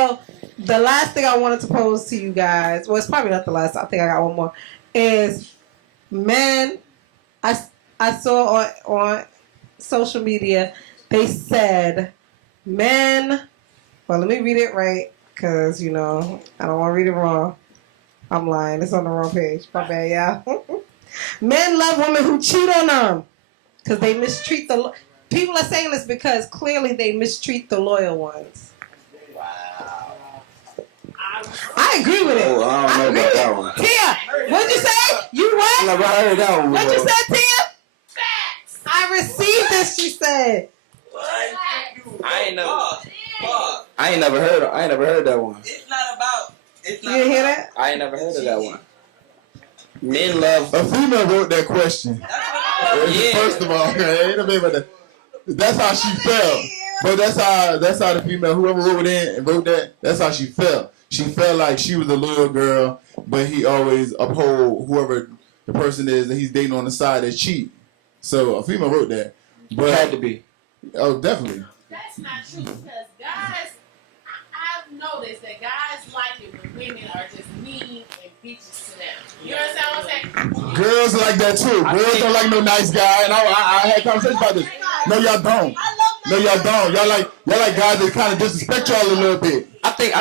So the last thing I wanted to pose to you guys, well, it's probably not the last. I think I got one more. Is men, I saw on social media they said men. Well, let me read it right because I don't want to read it wrong. I'm lying. It's on the wrong page. My bad, y'all. Men love women who cheat on them because they mistreat the. People are saying this because clearly they mistreat the loyal ones. I agree with it. Oh, I don't know about that one. Tia, what'd you say? You what? I never heard that one. What'd you say, Tia? Facts. I received this, she said. What? I ain't never heard that one. It's not about. You didn't hear that? I ain't never heard of that one. Men love. A female wrote that question. Yeah. First of all, ain't no about that. That's how she felt. But that's how the female, whoever wrote that, that's how she felt. She felt like she was a loyal girl, but he always uphold whoever the person is that he's dating on the side that cheat. So a female wrote that. But It had to be. Oh, definitely. That's not true because guys, I've noticed that guys like it when women are just mean and bitches to them. You understand what I'm saying? Girls like that too. Girls don't like no nice guy, and I had conversations about this. No, y'all don't. No, y'all don't. Y'all like guys that kind of disrespect y'all a little bit. I think.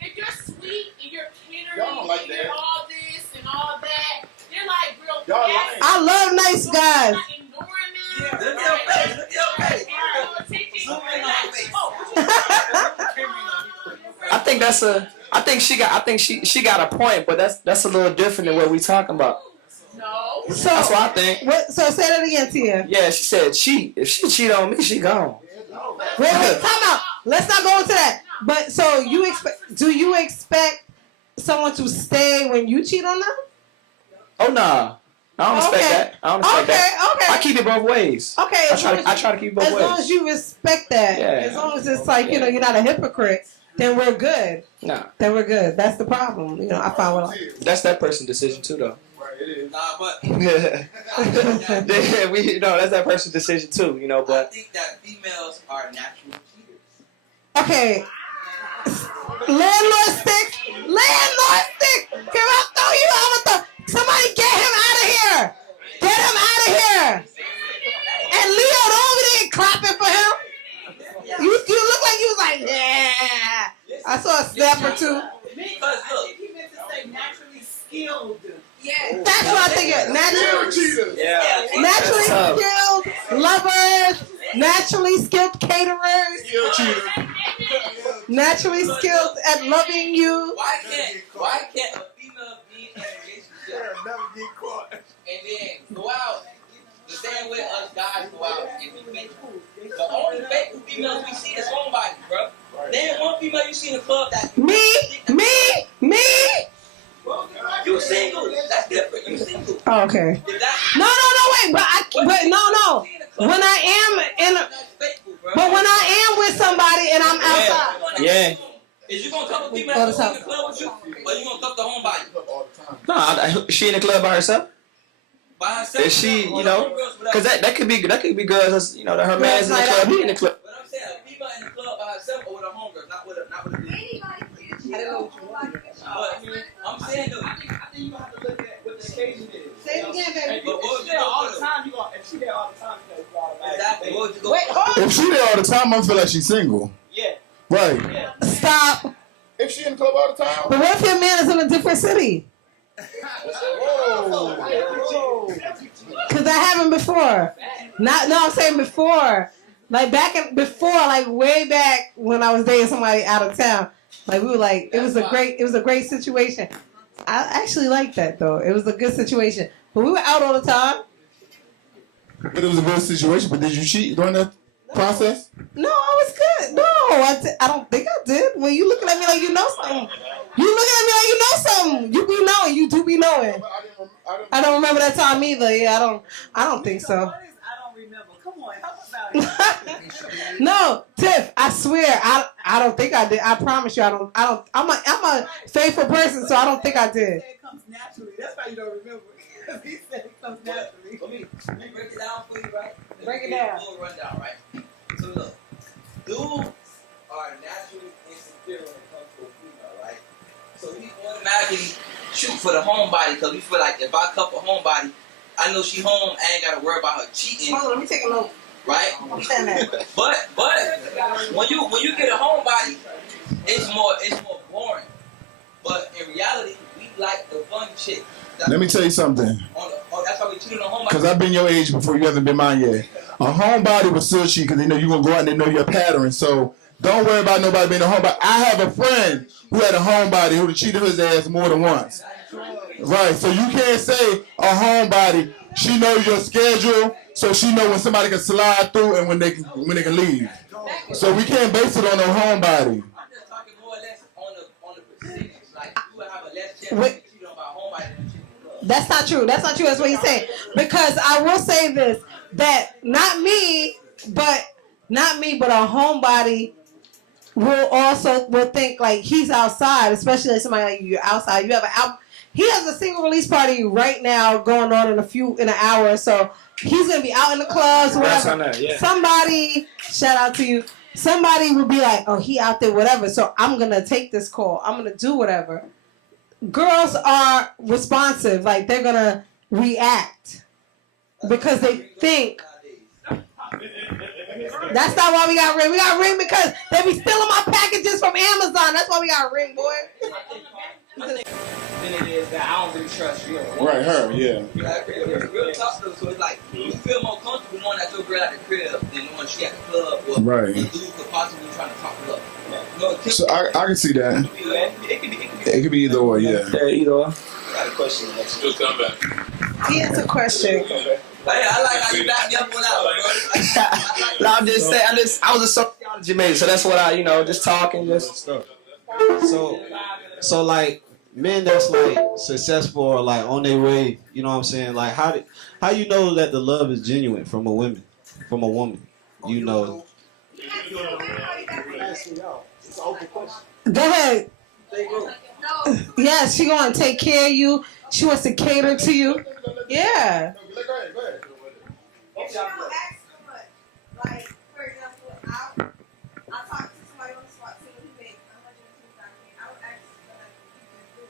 If you're sweet and you're catering Y'all don't like and you're that. all this and all that, they're like real Y'all nasty. I love nice guys. Not ignoring them. Look at your face. Look at your face. Zoom in on her face. I think she got a point, but that's a little different than what we talking about. No. So That's what I think. So say that again, Tia. Yeah, she said cheat. If she cheat on me, she gone. Wait, time out. Let's not go into that. But so do you expect someone to stay when you cheat on them? Oh nah. I don't expect that. I don't expect that. Okay. I keep it both ways. Okay. I try to keep it both as ways. long as you respect that, Yeah. as long as it's like, you're not a hypocrite, then we're good. Nah. Then we're good. That's the problem. I found That's that person's decision too, though. Nah, but Yeah, that's that person's decision too, I but think that females are natural cheaters. Okay. Landlord stick. Here, I'll throw you out. Somebody get him out of here. Get him out of here. And Leo over there clapping for him. You look like you was like, yeah. I saw a snap or two. Because look, He meant to say naturally skilled. Yeah. That's what I think. yeah. Naturally skilled lovers. Naturally skilled caterers. Naturally skilled at loving you. why can't a female be in a relationship and then go out the same way us guys go out and be faithful? The only faithful females we see is homebodies, bro. There ain't one female you see in the club that Me. you single. That's different. You single. Oh, okay. If that, No, wait, but no. When I am in a, that's faithful, bro. but when I am with somebody and I'm outside, Yeah. Is you gonna come with females All that's the in time. the club with you, or you gonna come to homebody No, she in the club by herself. by herself? Is she, Or the homegirls, because whatever. that could be girls that's, that her man's in the club, he in the club. But I'm saying a female in the club by herself or with her homegirls, not with a dude. But I'm saying though, I think you gonna have to look at what the occasion is. say it again, baby. but what would If she you there all go the for? time, if she there all the time, you automatically. Exactly. What would you go Wait, for? hold If she there all the time, I feel like she's single. Yeah. Right. Yeah. Stop. If she in the club all the time. But what if your man is in a different city? Whoa. Because that happened before. I'm saying before. Like like way back when I was dating somebody out of town. Like we were like, it was a great situation. I actually liked that though. It was a good situation. But we were out all the time. But it was a good situation. But did you cheat during that process? No, I was good. No, I don't think I did. When you looking at me like you know something. You looking at me like you know something. You be knowing. You do be knowing. I don't remember that time either. Yeah, I don't think so. I don't remember. Come on, help us out. No, Tiff, I swear, I don't think I did. I promise you, I don't. I'm a faithful person, so I don't think I did. It comes naturally. That's why you don't remember. Because he said it comes naturally. Let me break it down for you, right? Break it down. Full rundown, right? So look, dudes are naturally insecure. fear when it comes to a female, right? So we automatically shoot for the homebody because we feel like if I cuff a homebody, I know she home. I ain't gotta worry about her cheating, Hold on, let me take a look. right? Understand that. But when you get a homebody, it's more boring. But in reality, we like the fun chick. Let me tell you something. That's why we cheated on homebody. Because I've been your age before, you haven't been mine yet. A homebody will still cheat because they know you're going to go out and they know your pattern. So don't worry about nobody being a homebody. I have a friend who had a homebody who cheated his ass more than once. Right, so you can't say a homebody. She knows your schedule, so she know when somebody can slide through and when they can leave. So we can't base it on a homebody. I'm just talking more or less on the percentage. Like you would have a less chance to cheat on by homebody than cheating on love. That's not true. That's not true. That's what he's saying. Because I will say this, that not me, but a homebody will think like he's outside, especially like somebody like you're outside. You have an album. He has a single release party right now going on in an hour or so. He's gonna be out in the clubs, whatever. That, yeah. Somebody, shout out to you. Somebody will be like, "Oh, he out there, whatever." So I'm gonna take this call. I'm gonna do whatever. Girls are responsive, like they're gonna react because they think. That's not why we got Ring. We got Ring because they be stealing my packages from Amazon. That's why we got Ring, boy. Then it is that I don't really trust you. Right, her, yeah. Like, real talk though, so it's like you feel more comfortable knowing that your girl at the crib than knowing she at the club or Right. the dude could possibly trying to talk her up. No, it So I can see that. It could be either or, yeah. Yeah, either or. I got a question. Still come back. He has a question. Hey, I like how you back me up on that one, bro. No, I'm just saying. I was a sociology major, so that's what I, just talking, just. So like men that's like successful or like on their way, you know what I'm saying? Like how you know that the love is genuine from a woman? You know. Go ahead. Yes, she gonna take care of you. She wants to cater to you. Yeah. If you don't ask so much, like for example, I talked to somebody on the spot too who made $125K. I would ask for like you can do.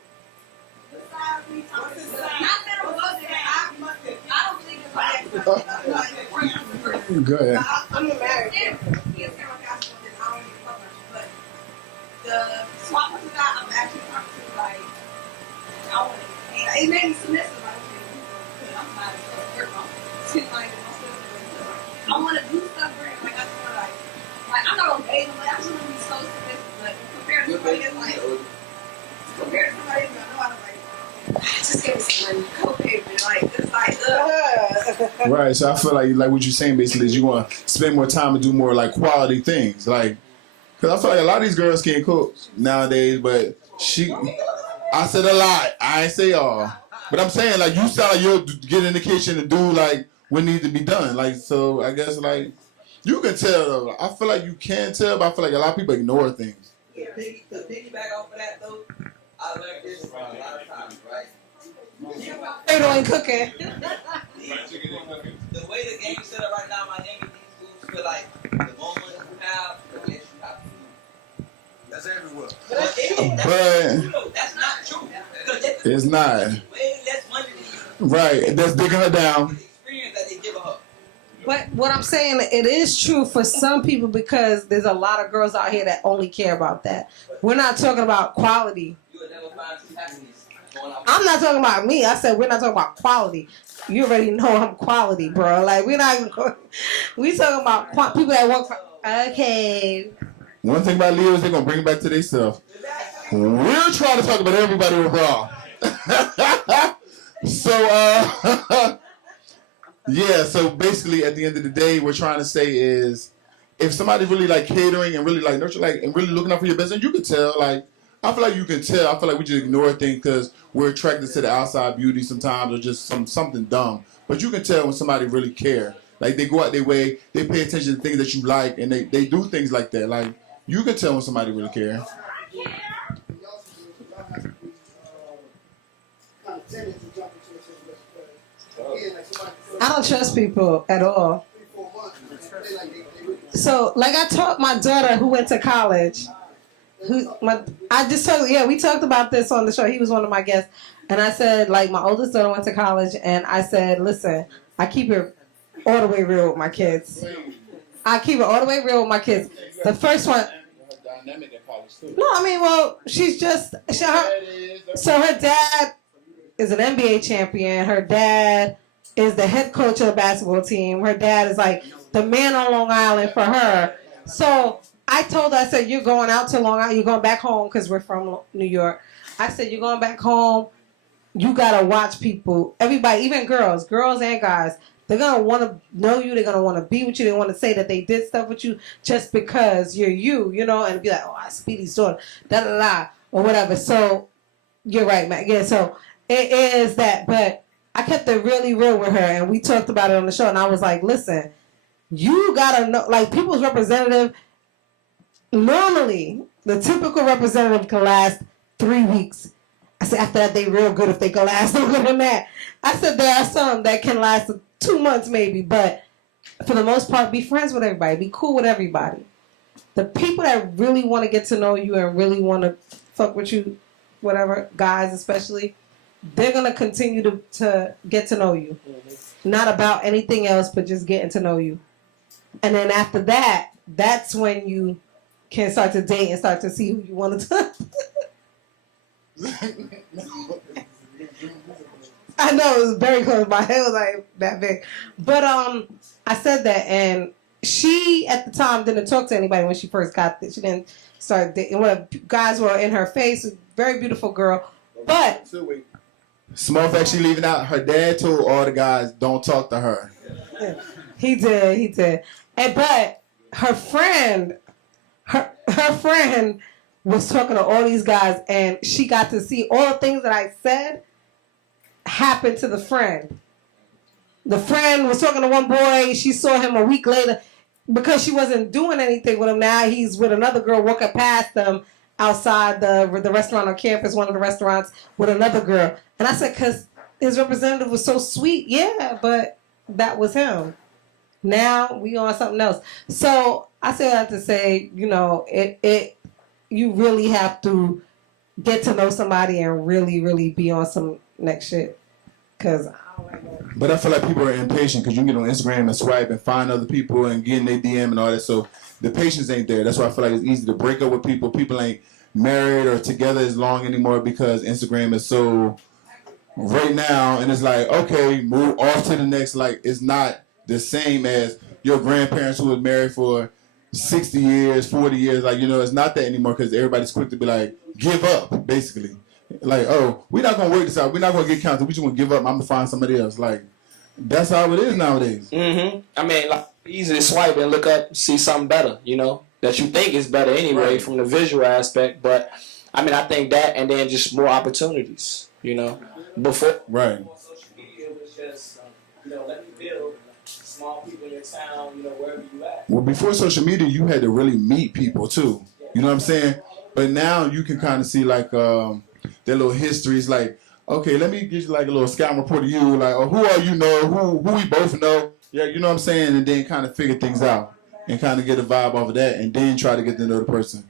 Besides me talking to not that I wasn't, I don't believe in like Go ahead. I'm married. He is kind of gospel that I don't even fuck much, but the swap with the guy I'm actually talking to like I want to. It made me submissive. I I'm not a girl. I want to do stuff for him. Like, I just want to, like, I'm not okay. Like, I just want to be so submissive. But compared to somebody that's, like, compared to somebody that's, I know how to, like, just give me some money, co-pay me. Like, it's like, ugh. Right, so I feel like what you're saying basically is you want to spend more time and do more like quality things. Like, because I feel like a lot of these girls can't cook nowadays, but I said a lot. I ain't say all. But I'm saying, like, you sound like you'll get in the kitchen and do, like, what needs to be done. Like, so I guess, like, you can tell, though. I feel like you can tell, but I feel like a lot of people ignore things. To piggyback off of that, though, I learned this from a lot of times, right? They doing cooking. The way the game is set up right now, my name is these foods feel like the more money you have, the less you have to do. That's everywhere. But That's not true. it's not. Way less money than you. Right, that's digging her down. The experience that they give her. But what I'm saying, it is true for some people because there's a lot of girls out here that only care about that. We're not talking about quality. You will never find true happiness going out. I'm not talking about me. I said we're not talking about quality. You already know I'm quality, bro. Like we talking about people that work for. Okay. One thing about Leo is they're going to bring it back to themselves. We're trying to talk about everybody with bra. So, yeah, so basically at the end of the day, we're trying to say is if somebody's really like catering and really like nurture, like and really looking out for your business, you can tell. Like, I feel like you can tell. I feel like we just ignore things because we're attracted to the outside beauty sometimes or just something dumb. But you can tell when somebody really care. Like, they go out their way, they pay attention to things that you like, and they do things like that. Like, you can tell when somebody really care. I don't trust people at all. So, like I taught my daughter who went to college, I just told, yeah, we talked about this on the show. He was one of my guests. And I said, like, my oldest daughter went to college, and I said, listen, I keep it all the way real with my kids. I keep it all the way real with my kids. The first one. No, I mean, well, she's just. So her dad is an NBA champion. Her dad is the head coach of the basketball team. Her dad is like the man on Long Island for her. So I told her, I said, you're going out to Long Island. You're going back home because we're from New York. I said, you're going back home. You got to watch people. Everybody, even girls and guys. They're going to want to know you. They're going to want to be with you. They want to say that they did stuff with you just because you're you know, and be like, oh, I Speedy's daughter, da-da-da, or whatever. So you're right, Matt. Yeah, so it is that. But I kept it really real with her, and we talked about it on the show, and I was like, listen, you got to know, like, people's representative, normally, the typical representative can last 3 weeks. I said, after that, they real good if they can last longer than that. I said, there are some that can last 2 months maybe, but for the most part, be friends with everybody. Be cool with everybody. The people that really want to get to know you and really want to fuck with you, whatever, guys especially, they're going to continue to get to know you. Not about anything else, but just getting to know you. And then after that, that's when you can start to date and start to see who you want to I know it was very close. My head was like that big. But I said that, and she at the time didn't talk to anybody when she first got there. She didn't start dating. When guys were in her face, very beautiful girl. But small fact, she leaving out. Her dad told all the guys, don't talk to her. He did. And but her friend was talking to all these guys, and she got to see all the things that I said happen to the friend. The friend was talking to one boy. She saw him a week later because she wasn't doing anything with him. Now he's with another girl walking past them outside the restaurant on campus, one of the restaurants, with another girl. And I said, because his representative was so sweet. Yeah, but that was him. Now we on something else. So I say that to say, you know, you really have to get to know somebody and really, really be on some next shit. Because I don't like that. But I feel like people are impatient because you can get on Instagram and swipe and find other people and get in their DM and all that. So the patience ain't there. That's why I feel like it's easy to break up with people. People ain't married or together as long anymore because Instagram is so right now. And it's like, okay, move off to the next. Like, it's not the same as your grandparents who was married for 60 years, 40 years. Like, you know, it's not that anymore because everybody's quick to be like, give up, basically. Like, oh, we're not going to work this out. We're not going to get counted. We just going to give up. I'm going to find somebody else. Like, that's how it is nowadays. Mm-hmm. I mean, like, easy to swipe and look up, see something better, you know, that you think is better anyway right. from the visual aspect. But, I mean, I think that and then just more opportunities, you know, before. Right. Social media was just, let me build small people in your town, wherever you at. Well, before social media, you had to really meet people, too. You know what I'm saying? But now you can kind of see, like, their little histories, like, okay, let me get you like a little scouting report of you, like, oh, who are you know, who we both know, yeah, you know what I'm saying, and then kind of figure things out and kind of get a vibe off of that, and then try to get to know the person.